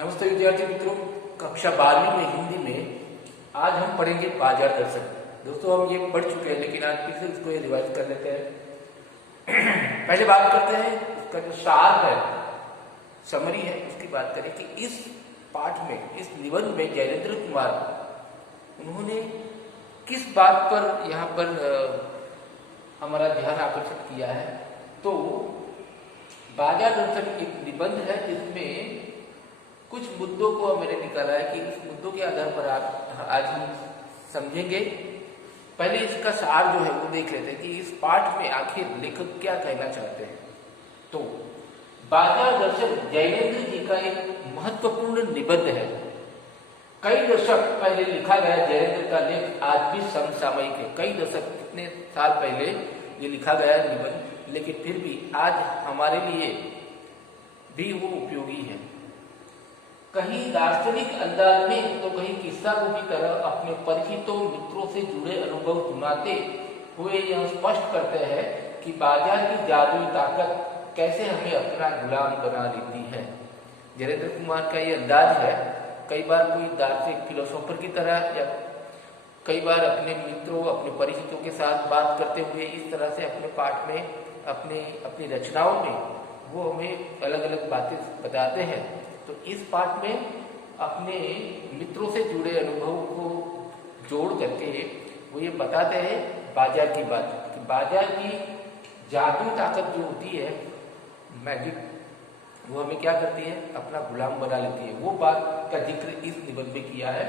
नमस्ते विद्यार्थी मित्रों, कक्षा 12वीं में हिंदी में आज हम पढ़ेंगे बाजार दर्शन। दोस्तों हम ये पढ़ चुके हैं, लेकिन आज फिर से उसको ये रिवाइज कर लेते हैं। पहले बात करते हैं इसका जो सार है, समरी है, उसकी बात करें कि इस पाठ में, इस निबंध में जयेंद्र कुमार उन्होंने किस बात पर यहाँ पर हमारा ध्यान आकर्षित किया है। तो बाजार दर्शन एक निबंध है जिसमें कुछ मुद्दों को मैंने निकाला है कि इस मुद्दों के आधार पर आज हम समझेंगे। पहले इसका सार जो है वो देख लेते हैं कि इस पाठ में आखिर लेखक क्या कहना चाहते हैं। तो बाजार दर्शन जयेंद्र जी का एक महत्वपूर्ण निबंध है। कई दशक पहले लिखा गया जयेंद्र का लेख आज भी समसामयिक है। कई दशक, कितने साल पहले ये लिखा गया निबंध, लेकिन फिर भी आज हमारे लिए भी वो उपयोगी है। कहीं दार्शनिक अंदाज में तो कहीं किस्सा की तरह अपने परिचितों मित्रों से जुड़े अनुभव सुनाते हुए यह स्पष्ट करते हैं कि बाजार की जादुई ताकत कैसे हमें अपना गुलाम बना लेती है। जयेंद्र कुमार का ये अंदाज है, कई बार कोई दार्शनिक फिलोसोफर की तरह या कई बार अपने मित्रों, अपने परिचितों के साथ बात करते हुए इस तरह से अपने पाठ में, अपनी रचनाओं में वो हमें अलग अलग बातें बताते हैं। तो इस पाठ में अपने मित्रों से जुड़े अनुभवों को जोड़ करके वो ये बताते हैं बाजार की बात, कि बाजार की जादू ताकत जो होती है, मैजिक, वो हमें क्या करती है, अपना गुलाम बना लेती है। वो बात का जिक्र इस निबंध में किया है।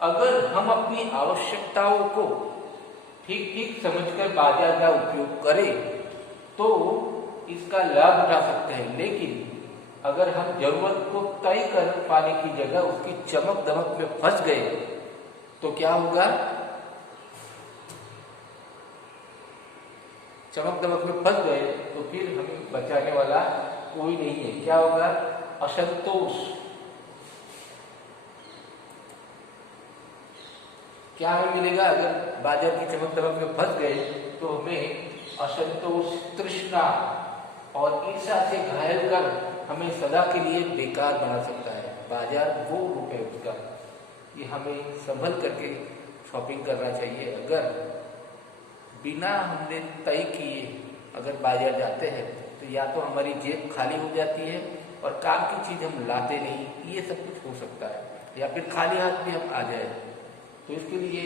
अगर हम अपनी आवश्यकताओं को ठीक ठीक समझकर बाजार का उपयोग करें तो इसका लाभ उठा सकते हैं, लेकिन अगर हम जरूरत को तय कर पाने की जगह उसकी चमक दमक में फंस गए तो क्या होगा? चमक दमक में फंस गए तो फिर हमें बचाने वाला कोई नहीं है। क्या होगा? असंतोष। क्या हमें मिलेगा अगर बाजार की चमक दमक में फंस गए? तो हमें असंतोष, तृष्णा और ईर्ष्या से घायल कर हमें सदा के लिए बेकार बना सकता है। बाजार वो रूप है उसका, ये हमें संभल करके शॉपिंग करना चाहिए। अगर बिना हमने तय किए अगर बाजार जाते हैं तो या तो हमारी जेब खाली हो जाती है और काम की चीज़ हम लाते नहीं, ये सब कुछ हो सकता है, या फिर खाली हाथ भी हम आ जाए। तो इसके लिए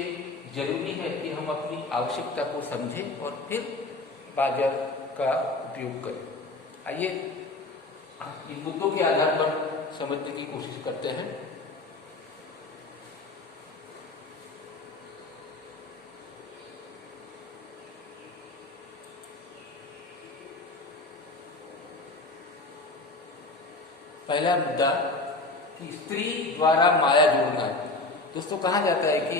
जरूरी है कि हम अपनी आवश्यकता को समझें और फिर बाजार का उपयोग करें। आइए इन मुद्दों के आधार पर समझने की कोशिश करते हैं। पहला मुद्दा कि स्त्री द्वारा माया जोड़ना है। दोस्तों कहा जाता है कि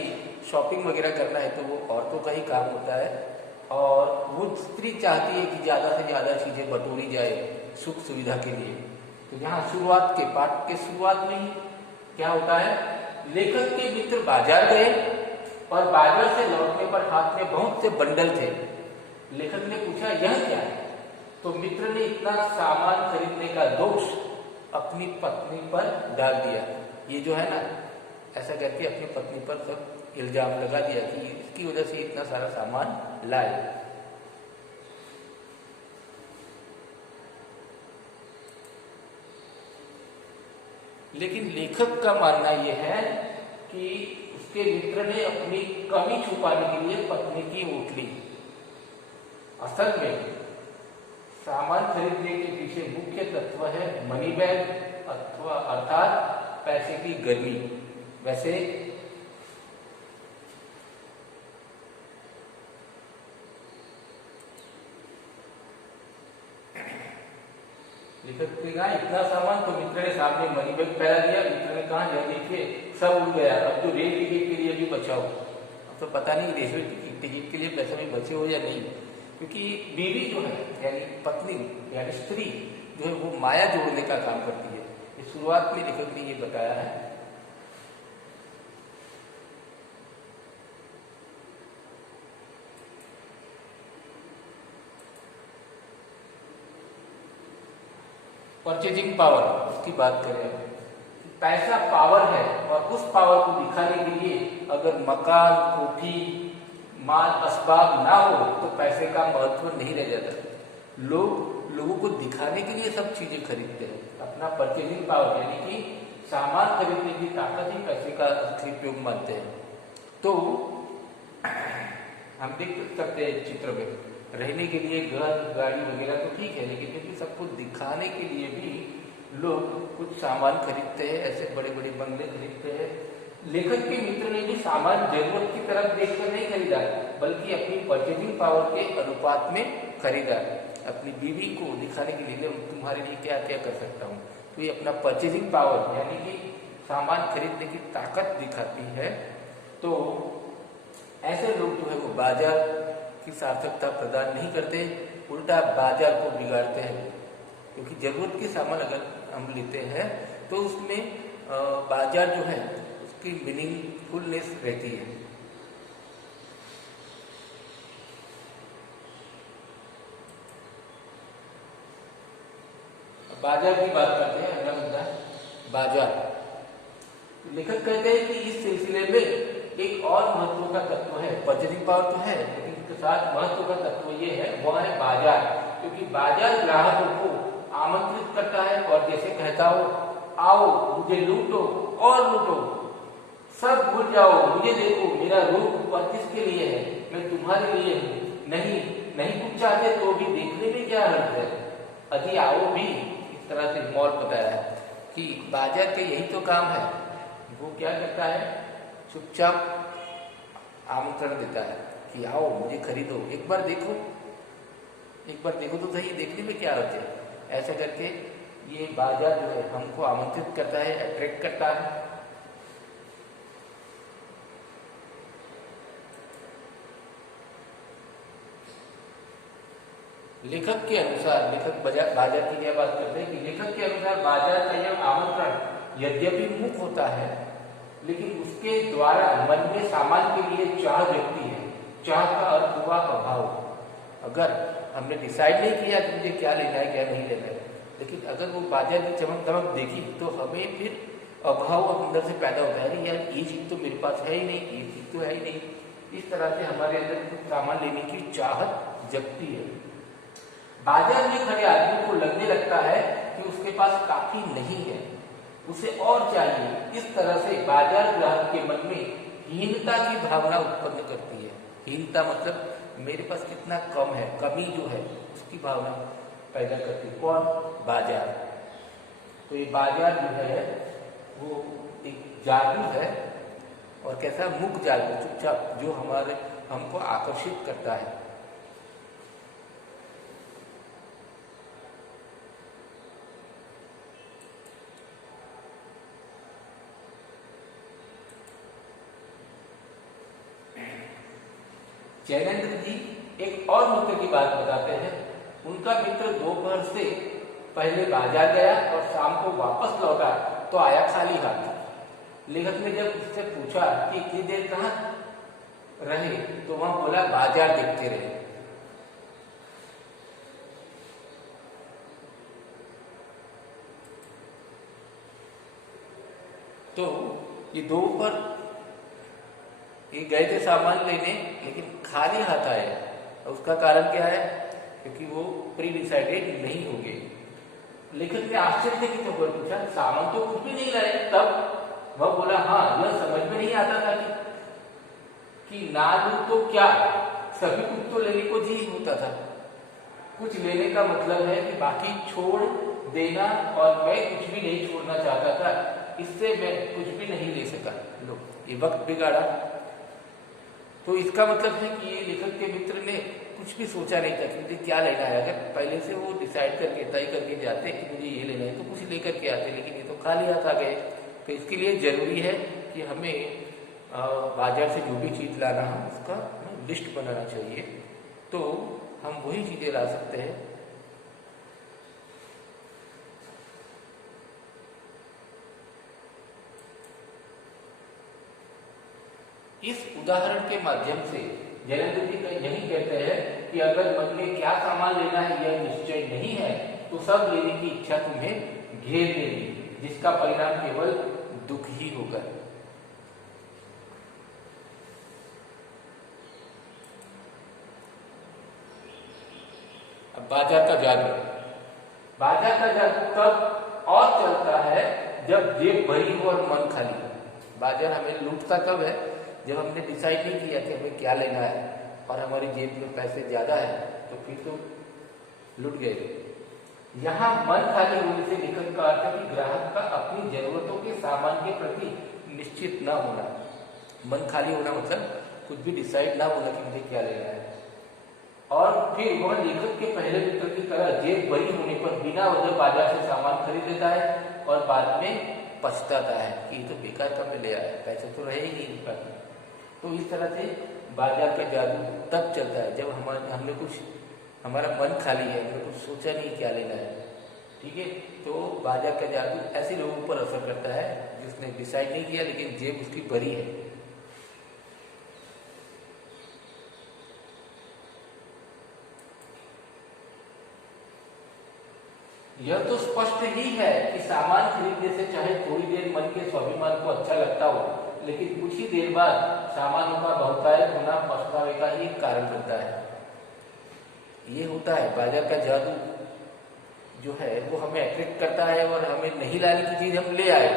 शॉपिंग वगैरह करना है तो वो औरतों का ही काम होता है, और वो स्त्री चाहती है कि ज़्यादा से ज़्यादा चीज़ें बटोरी जाए सुख सुविधा के लिए। तो यहाँ शुरुआत के पाठ के शुरुआत में ही क्या होता है, लेखक के मित्र बाजार गए और बाजार से लौटने पर हाथ में बहुत से बंडल थे। लेखक ने पूछा यह क्या है? तो मित्र ने इतना सामान खरीदने का दोष अपनी पत्नी पर डाल दिया। ये जो है ना, ऐसा करके अपनी पत्नी पर सब इल्जाम लगा दिया कि इसकी वजह से इतना सारा सामान लाए। लेकिन लेखक का मानना यह है कि उसके मित्र ने अपनी कमी छुपाने के लिए पत्नी की ओट ली। असल में सामान खरीदने के पीछे मुख्य तत्व है मनी बैग, अथवा अर्थात पैसे की गर्मी। वैसे लेखक ने कहा इतना सामान, तो मित्र ने सामने मनी बैग फैला दिया। मित्र ने कहा यह देखिए सब उड़ गया, अब तो रेल टिकट के लिए भी बचाओ। अब तो पता नहीं रेलवे टिकट के लिए पैसे भी बचे हो या नहीं, क्योंकि बीवी जो है यानी पत्नी यानी स्त्री जो है वो माया जोड़ने का काम करती है। इस शुरुआत में लेखक ने ये बताया है। परचेजिंग पावर उसकी बात करें, पैसा पावर है और उस पावर को दिखाने के लिए अगर मकान, कोठी, माल, असबाब ना हो तो पैसे का महत्व नहीं रह जाता। लोगों को दिखाने के लिए सब चीजें खरीदते हैं। अपना परचेजिंग पावर यानी कि सामान खरीदने की ताकत ही पैसे का असली उपयोग मानते हैं। तो हम देख सकते हैं चित्र में, रहने के लिए घर, गाड़ी वगैरह तो ठीक है, लेकिन क्योंकि सबको दिखाने के लिए भी लोग कुछ सामान खरीदते हैं, ऐसे बड़े बड़े बंगले खरीदते हैं। लेखक के मित्र ने भी सामान जरूरत की तरफ देखकर नहीं खरीदा, बल्कि अपनी परचेजिंग पावर के अनुपात में खरीदा। अपनी बीवी को दिखाने के लिए तुम्हारे लिए क्या क्या कर सकता हूँ, तो ये अपना परचेजिंग पावर यानी कि सामान खरीदने की ताकत दिखाती है। तो ऐसे लोग जो है वो बाजार की सार्थकता प्रदान नहीं करते, उल्टा बाजार को बिगाड़ते हैं। क्योंकि जरूरत के सामान अगर हम लेते हैं तो उसमें बाजार जो है उसकी मीनिंगफुलनेस रहती है। बाजार की बात करते हैं, अगला मुद्दा बाजार। लेखक कहते हैं कि इस सिलसिले में एक और महत्व का तत्व है। परचेजिंग पावर तो है, लेकिन इसके साथ महत्व का तत्व ये है, वह है बाजार। क्योंकि बाजार ग्राहकों को आमंत्रित करता है और जैसे कहता हो, आओ मुझे लूटो और लूटो, सब भूल जाओ, मुझे देखो, मेरा रूप और किसके लिए है, मैं तुम्हारे लिए हूँ। नहीं कुछ चाहते तो भी देखने में क्या हर्ज है, अति आओ भी। इस तरह से मॉल बताया है कि बाजार के यही तो काम है। वो क्या करता है, चुपचाप आमंत्रण देता है कि आओ मुझे खरीदो, एक बार देखो तो सही, देखने में क्या होता है। ऐसा करके ये बाजार जो है हमको आमंत्रित करता है, अट्रैक्ट करता है। लेखक के अनुसार, लेखक बाजार की क्या बात करते हैं कि लेखक के अनुसार बाजार का यह आमंत्रण यद्यपि मुख होता है, लेकिन उसके द्वारा मन में सामान के लिए चाह जगती है। चाह का अर्थ हुआ अभाव। अगर हमने डिसाइड नहीं किया कि मुझे क्या लेना है क्या नहीं लेना है, लेकिन अगर वो बाजार की चमक दमक देखी तो हमें फिर अभाव अंदर से पैदा होता है, यार ये चीज तो मेरे पास है ही नहीं, ये चीज तो है ही नहीं। इस तरह से हमारे अंदर कुछ सामान लेने की चाहत जगती है। बाजार में खड़े आदमी को लगने लगता है कि उसके पास काफी नहीं है, उसे और चाहिए। इस तरह से बाजार ग्राहक के मन में हीनता की भावना उत्पन्न करती है। हीनता मतलब मेरे पास कितना कम है, कमी जो है उसकी भावना पैदा करती है। कौन? बाजार। तो ये बाजार जो है वो एक जादू है, और कैसा? मुख जादू, चुपचाप, जो हमको आकर्षित करता है। जैनेन्द्र जी एक और मित्र की बात बताते हैं। उनका मित्र दोपहर से पहले बाजार गया और शाम को वापस लौटा तो आया खाली हाथ। लेखक ने जब उससे पूछा कि इतनी देर कहाँ रहे, तो वह बोला बाजार देखते रहे। तो ये दोपहर ये गए थे सामान लेने, लेकिन खाली हाथ आए। उसका कारण क्या है? क्योंकि वो प्री डिसाइडेड नहीं हो गए। लेखक ने आश्चर्य की खबर पूछा, सामान तो कुछ भी नहीं लाए। तब वह बोला, हाँ, यह समझ में नहीं आता था कि ना लूं तो क्या, सभी कुछ तो लेने को जी होता था। कुछ लेने का मतलब है कि बाकी छोड़ देना, और मैं कुछ भी नहीं छोड़ना चाहता था, इससे मैं कुछ भी नहीं ले सका। लो, ये वक्त बिगाड़ा। तो इसका मतलब है कि ये लेखक के मित्र ने कुछ भी सोचा नहीं था कि मुझे क्या लेना है। अगर पहले से वो डिसाइड करके तय करके जाते कि मुझे ये लेना है तो कुछ लेकर के आते, लेकिन ये तो खाली हाथ आ गए। तो इसके लिए जरूरी है कि हमें बाजार से जो भी चीज़ लाना है उसका लिस्ट बनाना चाहिए, तो हम वही चीज़ें ला सकते हैं। इस उदाहरण के माध्यम से जैनेन्द्र जी यही कहते हैं कि अगर मन में क्या सामान लेना है यह निश्चय नहीं है, तो सब लेने की इच्छा तुम्हें घेर लेगी, जिसका परिणाम केवल दुख ही होगा। अब बाजार का जादू। बाजार का जादू तब और चलता है जब जेब भरी हो और मन खाली हो। बाजार हमें लूटता कब है? जब हमने डिसाइड नहीं किया कि हमें क्या लेना है और हमारी जेब में पैसे ज्यादा है, तो फिर तो लूट गए। यहाँ मन खाली होने से निकल का अर्थ है कि ग्राहक का अपनी जरूरतों के सामान के प्रति निश्चित ना होना। मन खाली होना मतलब कुछ भी डिसाइड ना होना कि मुझे क्या लेना है। और फिर वह लेखक के पहले मित्र की तरह जेब भरी होने पर बिना वजह बाजार से सामान खरीद लेता है और बाद में पछताता है कि ये तो बेकार का में ले आया, पैसे तो रहे ही नहीं बाकी। तो इस तरह से बाजार का जादू तब चलता है जब हमने कुछ, हमारा मन खाली है, हमने कुछ सोचा नहीं क्या लेना है, ठीक है। तो बाजार का जादू ऐसे लोगों पर असर करता है जिसने डिसाइड नहीं किया लेकिन जेब उसकी भरी है। यह तो स्पष्ट ही है कि सामान खरीदने से चाहे थोड़ी देर मन के स्वाभिमान को अच्छा लगता हो, लेकिन कुछ ही देर बाद सामानों का बहुतायत होना पछतावे का ही कारण बनता है। ये होता है बाजार का जादू जो है वो हमें अट्रैक्ट करता है और हमें नहीं लाने की चीज हम ले आए,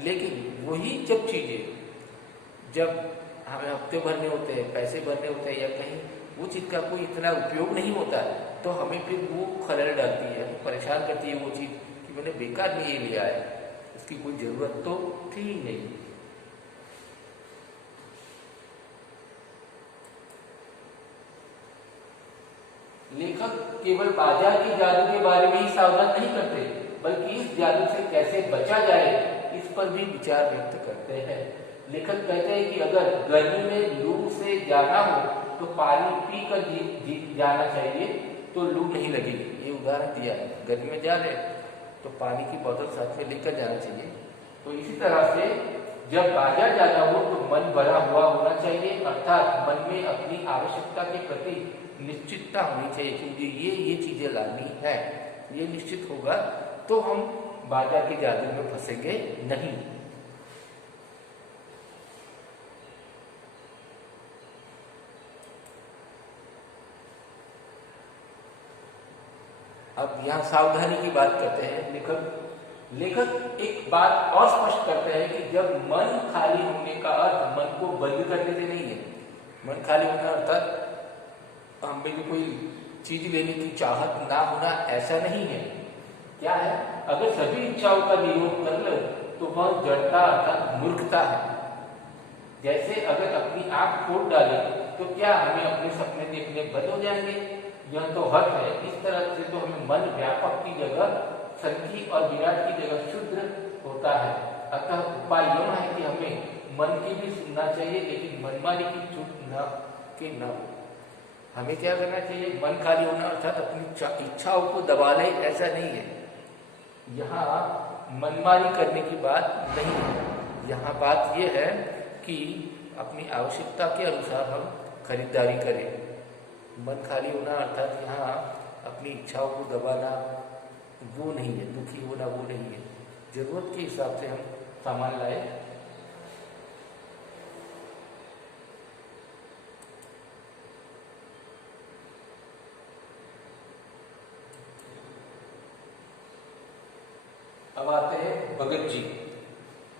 लेकिन वही जब चीजें जब हमें हफ्ते भरने होते हैं, पैसे भरने होते हैं या कहीं वो चीज का कोई इतना उपयोग नहीं होता तो हमें फिर वो खलल डालती है, परेशान करती है वो चीज कि मैंने बेकार में ये लिया है, उसकी कोई जरूरत तो थी ही नहीं। लेखक केवल बाजार के जादू के बारे में ही सावधान नहीं करते, बल्कि इस जादू से कैसे बचा जाए इस पर भी विचार व्यक्त करते हैं। लेखक कहते हैं कि अगर गर्मी में लू से जाना हो तो पानी पीकर जाना चाहिए तो लू नहीं लगेगी। ये उदाहरण दिया है, गर्मी में जा रहे तो पानी की बोतल साथ में लेकर जाना चाहिए। तो इसी तरह से जब बाजार जाना हो तो मन भरा हुआ होना चाहिए, अर्थात मन में अपनी आवश्यकता के प्रति निश्चितता होनी चाहिए कि मुझे ये चीजें लानी है, ये निश्चित होगा तो हम बाजार के जादू में फंसेंगे नहीं। अब यहाँ सावधानी की बात करते हैं। लेखक एक बात और स्पष्ट करते हैं कि जब मन खाली होने का अर्थ मन को बंद करने से नहीं है। मन खाली होना अर्थात हमें जो कोई चीज लेने की चाहत ना होना ऐसा नहीं है। क्या है? अगर सभी इच्छाओं का निरोध कर लो तो वह जड़ता अर्थात मूर्खता है। जैसे अगर अपनी आंख फोड़ डाले तो क्या हमें अपने सपने देखने बंद हो जाएंगे? यह तो हट है। इस तरह से तो हमें मन व्यापक की जगह संकी और विराट की जगह शुद्ध होता है। अतः उपाय यह है कि हमें मन की भी सुनना चाहिए, लेकिन मनमानी की चूक न हो। हमें क्या करना चाहिए? मन खाली होना अर्थात अपनी इच्छाओं को दबा ले, ऐसा नहीं है। यहाँ मनमानी करने की बात नहीं है। यहाँ बात यह है कि अपनी आवश्यकता के अनुसार हम खरीदारी करें। मन खाली होना अर्थात यहाँ अपनी इच्छाओं को दबाना वो नहीं है, दुखी होना वो नहीं है। जरूरत के हिसाब से हम सामान लाए। अब आते हैं भगत जी।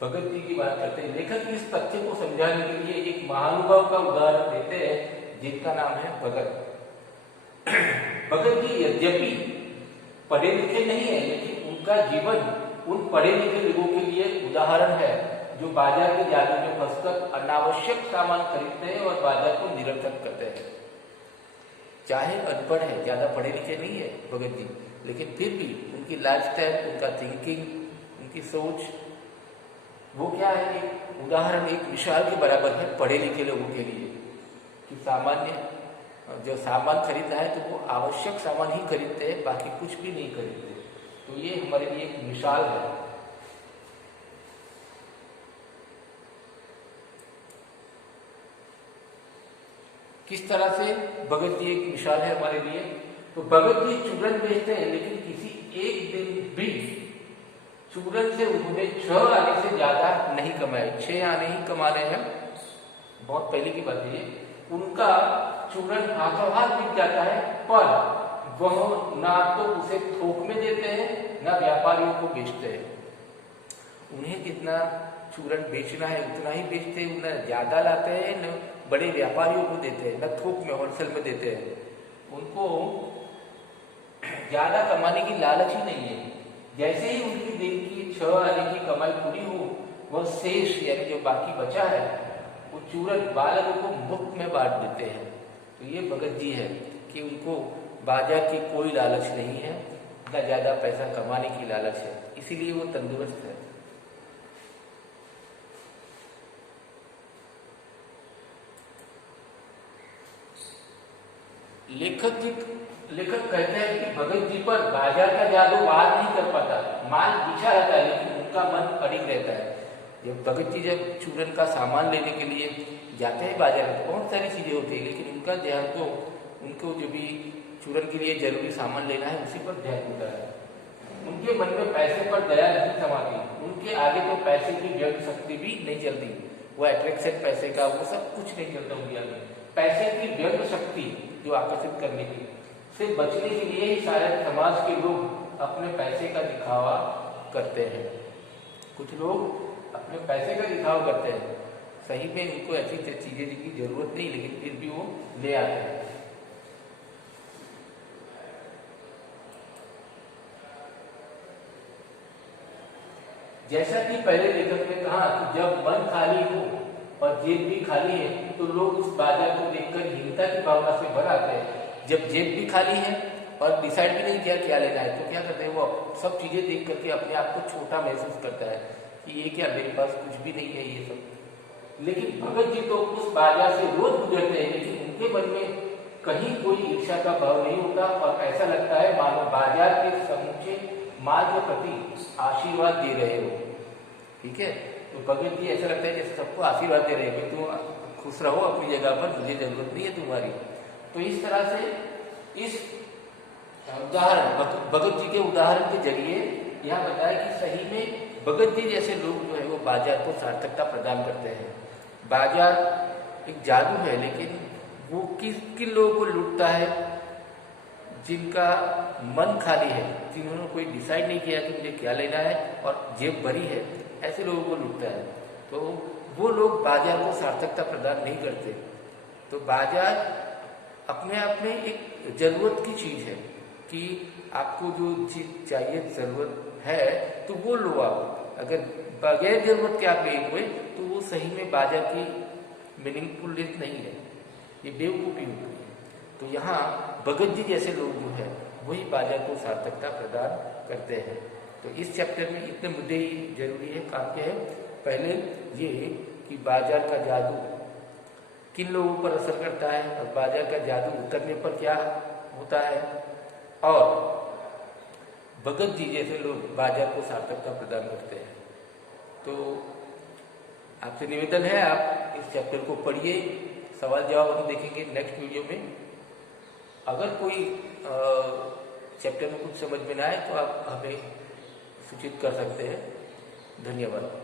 भगत जी की बात करते हैं। लेखक इस तथ्य को समझाने के लिए एक महानुभाव का उदाहरण देते हैं जिनका नाम है भगत। भगत जी यद्यपि पढ़े लिखे नहीं है, लेकिन उनका जीवन उन पढ़े लिखे लोगों के लिए उदाहरण है जो बाजार के जादू में फंसकर अनावश्यक सामान खरीदते हैं और बाजार को निरर्थक करते हैं। चाहे अनपढ़ है, ज्यादा पढ़े लिखे नहीं है भगत जी, लेकिन फिर भी उनकी लाइफस्टाइल, उनका थिंकिंग, उनकी सोच वो क्या है? एक उदाहरण, एक मिसाल के बराबर है पढ़े लिखे लोगों के लिए कि सामान्य जो सामान खरीदना है तो वो आवश्यक सामान ही खरीदते हैं, बाकी कुछ भी नहीं खरीदते। तो ये हमारे लिए एक मिसाल है। किस तरह से भगत जी एक मिसाल है हमारे लिए? तो भगत जी चूरन बेचते हैं, लेकिन किसी एक दिन भी चूरन से उन्होंने 6 आने से ज्यादा नहीं कमाए, 6 आने ही कमाने हैं, बहुत पहले की बात है। उनका चूरन हाथों हाथ बिक जाता है, पर वह ना तो उसे थोक में देते हैं ना व्यापारियों को बेचते हैं। उन्हें जितना चूरन बेचना है उतना ही बेचते हैं, न ज्यादा लाते हैं न बड़े व्यापारियों को देते हैं, न थोक में होलसेल में देते हैं। उनको ज्यादा कमाने की लालच ही नहीं है। जैसे ही उनकी दिन की 6 आने की कमाई पूरी हो, वह शेष यानी जो बाकी बचा है वो चूरन बालकों को मुफ्त में बांट देते हैं। तो ये भगत जी है कि उनको बाजार की कोई लालच नहीं है, न ज्यादा पैसा कमाने की लालच है, इसीलिए वो तंदुरुस्त है। लेखक कहते हैं कि भगत जी पर बाजार का जादू वार नहीं कर पाता, माल पीछा रहता है लेकिन उनका मन अड़िग रहता है। जब भगत जी जब चूरन का सामान लेने के लिए जाते हैं बाजार में, बहुत सारी चीजें होती है, लेकिन उनका ध्यान तो उनको जो भी चूरन के लिए जरूरी सामान लेना है उसी पर ध्यान होता है। उनके मन में पैसे पर दया नहीं समाती, उनके आगे तो पैसे की व्यर्थ शक्ति भी नहीं चलती, वो अट्रैक्शन पैसे का वो सब कुछ नहीं चलता उनके आगे। पैसे की व्यर्थ शक्ति जो आकर्षित करने की से बचने के लिए ही शायद समाज के लोग अपने पैसे का दिखावा करते हैं। कुछ लोग अपने पैसे का दिखावा करते हैं, सही में उनको ऐसी चीजें की जरूरत नहीं, लेकिन फिर भी वो ले आते हैं। जैसा कि पहले लेखक ने कहा कि जब मन खाली हो और जेब भी खाली है तो लोग उस बाजार को देखकर हीनता की भावना से भर आते हैं। जब जेब भी खाली है और डिसाइड भी नहीं किया क्या लेना है तो क्या करते हैं, वो सब चीजें देख करके अपने आप को छोटा महसूस करता है कि ये क्या, मेरे पास कुछ भी नहीं है ये सब। लेकिन भगत जी तो उस बाजार से रोज गुजरते हैं, लेकिन उनके मन में कहीं कोई ईर्ष्या का भाव नहीं होता और ऐसा लगता है मानो बाजार के समूचे माल के प्रति आशीर्वाद दे रहे हो। ठीक है, तो भगत जी ऐसा लगता है जैसे सबको आशीर्वाद दे रहे हैं, तुम खुश रहो अपनी जगह पर, मुझे जरूरत नहीं है तुम्हारी। तो इस तरह से इस उदाहरण भगत जी के उदाहरण के जरिए यह बताया कि सही में भगत जी जैसे लोग जो है वो बाजार को सार्थकता प्रदान करते हैं। बाजार एक जादू है, लेकिन वो किन लोगों को लूटता है, जिनका मन खाली है, जिन्होंने कोई डिसाइड नहीं किया कि मुझे क्या लेना है और जेब भरी है, ऐसे लोगों को लूटता है। तो वो लोग बाजार को सार्थकता प्रदान नहीं करते। तो बाजार अपने आप में एक जरूरत की चीज है कि आपको जो चीज चाहिए, जरूरत है तो वो लो आप। अगर बगैर जरूरत के आप ले हुए तो वो सही में बाजार की मीनिंगफुलनेस नहीं है, ये बेवकूफी होती है। तो यहाँ भगत जी जैसे लोग जो है वही बाजार को सार्थकता प्रदान करते हैं। तो इस चैप्टर में इतने मुद्दे ही जरूरी है, काम के हैं। पहले ये कि बाजार का जादू किन लोगों पर असर करता है और बाजार का जादू उतरने पर क्या होता है, और भगत जी जैसे लोग बाजार को सार्थकता प्रदान करते हैं। तो आपसे निवेदन है आप इस चैप्टर को पढ़िए, सवाल जवाब हम देखेंगे नेक्स्ट वीडियो में। अगर कोई चैप्टर में कुछ समझ में ना आए तो आप हमें सूचित कर सकते हैं। धन्यवाद।